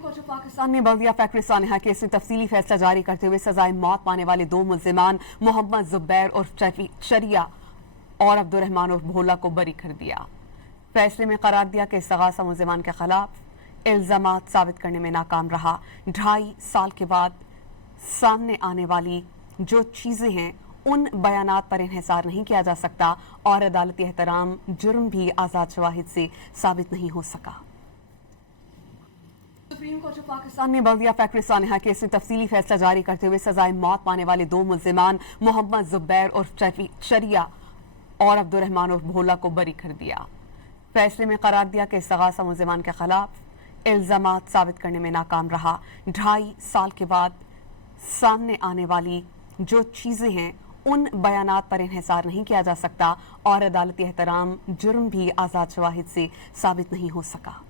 Court of Pakistan ने बल्दिया factory सानहा case में तफसीली फैसला जारी करते हुए सजाए मौत पाने वाले दो मुल्जिमान मोहम्मद जुबैर उर्फ शरिया और अब्दुर्रहमान उर्फ भोला को बरी कर दिया। फैसले में करार दिया कि इस्तगासा मुल्जिमान के खिलाफ इल्जामात साबित करने में नाकाम रहा। 2.5 साल के बाद सामने आने वाली जो चीजें हैं उन बयानात पर इन्हिसार नहीं किया जा सकता और अदालती एहतराम जुर्म भी आज़ाद शवाहिद से साबित नहीं हो सका। सुप्रीम कोर्ट ऑफ पाकिस्तान ने बल्दिया फैक्ट्री सानहा केस में तफसीली फैसला जारी करते हुए सजाए मौत पाने वाले दो मुल्जिमान मोहम्मद जुबैर उर्फ शरिया और अब्दुर्रहमान उर्फ भोला को बरी कर दिया। फैसले में करार दिया कि इस्तगासा मुल्जिमान के खिलाफ इल्जामात साबित करने में नाकाम रहा। 2.5 साल के बाद सामने आने वाली जो चीजें हैं उन बयानात पर इन्हिसार नहीं किया जा सकता और अदालती एहतराम जुर्म भी आज़ाद शवाहिद से साबित नहीं हो सका।